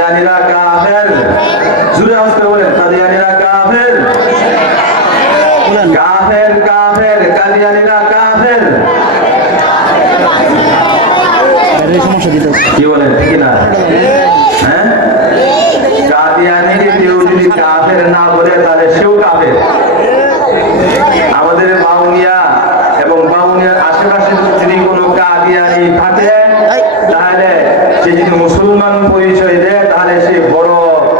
কাদিয়ানিরা কাফের। জুড়ে আসতে বলেন কাদিয়ানিরা কাফের। কাফের কাফের কাদিয়ানিরা কাফের। সমস্যা দিতে কি বলেন ঠিক না হ্যাঁ? কাদিয়ানিকে কেউ যদি কাফের না বলে তাহলে সেও কাফের। আমাদের বাউনিয়া এবং বাউনিয়ার আশেপাশে যদি কোনো কাদিয়ানি থাকে তাহলে সে যদি মুসলমান পরিচয় দেয় তাহলে সে বড়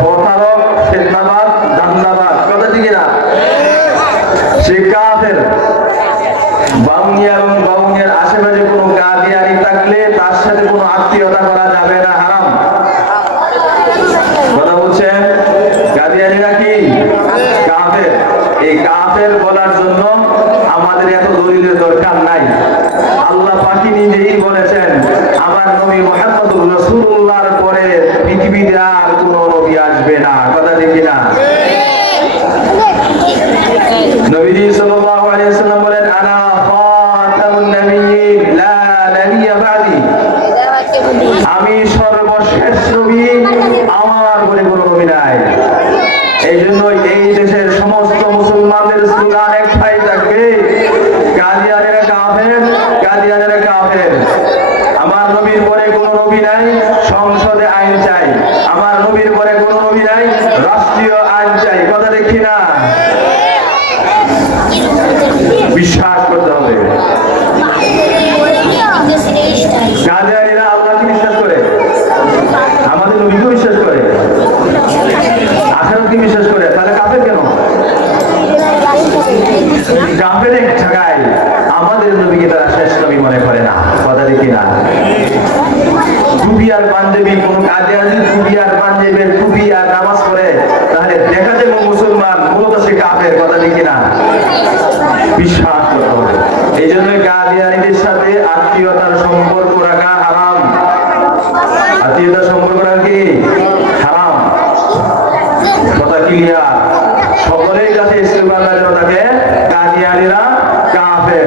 প্রতারক ফেতনাবাদ দান্দাবাদ কথা ঠিক না সে কাফের। বাউনিয়া এবং বাউনিয়ার আশেপাশে কোনো কাদিয়ানি থাকলে তার সাথে কোনো আত্মীয়তা করা যাবে না হারাম কথা বলছেন কাদিয়ানিরা কি কাফের এই কাফের বলার জন্য আমাদের এত দলিলের দরকার নাই। আল্লাহ পাকি নিজেই বলেছেন, আমার নবী মোহাম্মদুর রাসূলুল্লাহর পরে পৃথিবীতে আর কোনো নবী আসবে না। কথা দেখি না নবীজি সাল্লাল্লাহু আলাইহি বলেন, আনা খাতামুন লা বাদি। আমি সর্বশেষ নবী, আমার বলে কোনো নবী নাই। এই জন্য এই দেশের সমস্ত মুসলমানদের স্লোগান একটাই কাদিয়ানেরা কাফের কাদিয়ানেরা কাফের আমার নবীর পরে কোনো নবী নাই সংসদে আইন চাই। আমার নবীর পরে কোনো নবী নাই, রাষ্ট্রীয় আইন চাই। কথা দেখি না বিশ্বাস করতে হবে। বিশ্বাস করে? আমাদের নবীকে বিশ্বাস করে। বিশ্বাস করে। তাহলে কাফের কেন? এক পাঞ্জাবের টুপি আর নামাজ পড়ে, তাহলে দেখা যাবে মুসলমান মূলত সে কাপের কথা ঠিক কিনা? বিশ্বাস করতে এই জন্য গাদিয়ারিদের সাথে আত্মীয়তার সম্পর্ক রাখা হারাম। আত্মীয়তার সম্পর্ক রাখা হারাম। কথা ক্লিয়ার সকলের কাছে ইসলাম থাকে গাদিয়ারিরা কাফের।